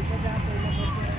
Ito dati na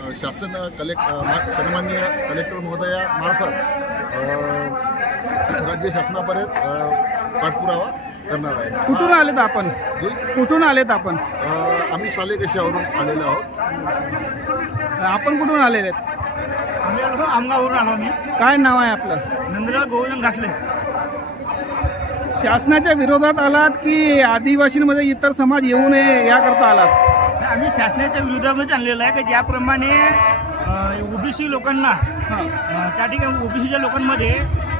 शासन collect अ, मा- सन्माननीय कलेक्टर महोदयामार्फत राज्य शासनापर्यंत पाठपुरावा करणार आहे. कुठून आलेत आपण? कुठून आलेत आपण? आम्ही सालेकशावरून आलेलो आहोत. आपण कुठून आलेले? आहेत आम्ही आलो आमगावरून आलो आम्ही. काय नाव आहे आपलं? नंदलाल गोविंद घासले. शासनाच्या विरोधात आलात की आदिवासींमध्ये इतर समाज येऊ नये याकरता आलात? आम्ही शासनाच्या विरोधामध्ये आणलेलं आहे की? ज्याप्रमाणे ओबीसी लोकांना त्या ठिकाणी ओबीसीच्या लोकांमध्ये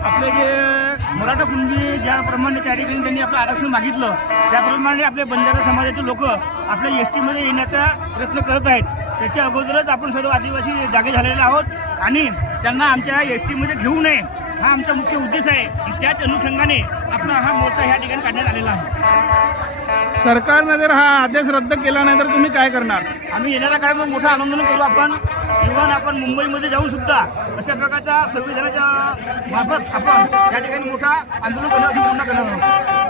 आपले जे मराठा कुणबी ज्याप्रमाणे त्या ठिकाणी त्यांनी आपलं आरक्षण मागितलं त्याप्रमाणे आपले बंजारा समाजाचे लोक आपल्या एस टीमध्ये येण्याचा प्रयत्न करत आहेत. त्याच्या अगोदरच आपण सर्व आदिवासी जागे झालेले आहोत आणि त्यांना आमच्या एस टीमध्ये घेऊ नये हा आमचा मुख्य उद्देश आहे. त्याच अनुषंगाने आपला हा मोर्चा ह्या ठिकाणी काढण्यात आलेला आहे. सरकारने जर हा आदेश रद्द केला नाही तर तुम्ही काय करणार? आम्ही येणाऱ्या काळात मोठं आंदोलन करू आपण. इव्हन आपण मुंबईमध्ये जाऊन सुद्धा अशा प्रकारच्या संविधानाच्या मार्फत आपण त्या ठिकाणी मोठा आंदोलन करण्यासाठी पूर्ण करणार आहोत.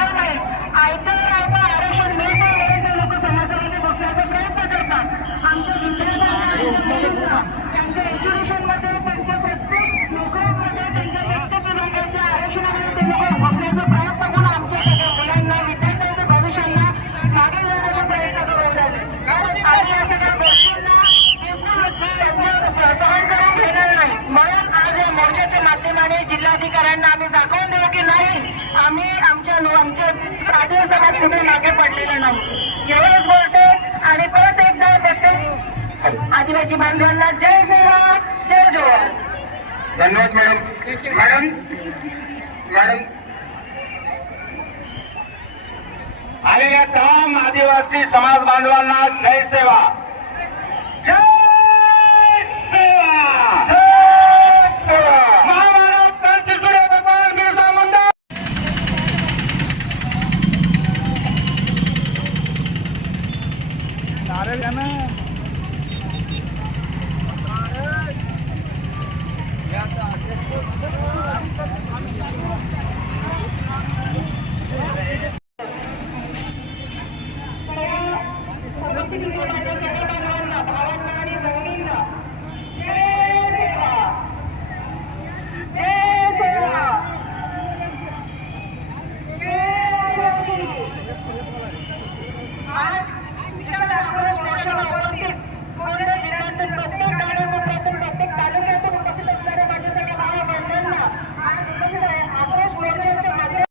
माध्यमाने जिल्हाधिकाऱ्यांना आम्ही दाखवून देऊ की नाही आम्ही आमच्या आमचे आमच्या आदिवासी समाज कुठे मागे पडलेला नाही. एवढंच बोलते आणि परत एकदा प्रत्येक आदिवासी बांधवांना जय सेवा जय जोहर धन्यवाद मॅडम. Madam madam. आलेल्या तमाम आदिवासी समाज बांधवांना जय सेवा. नारळ यानं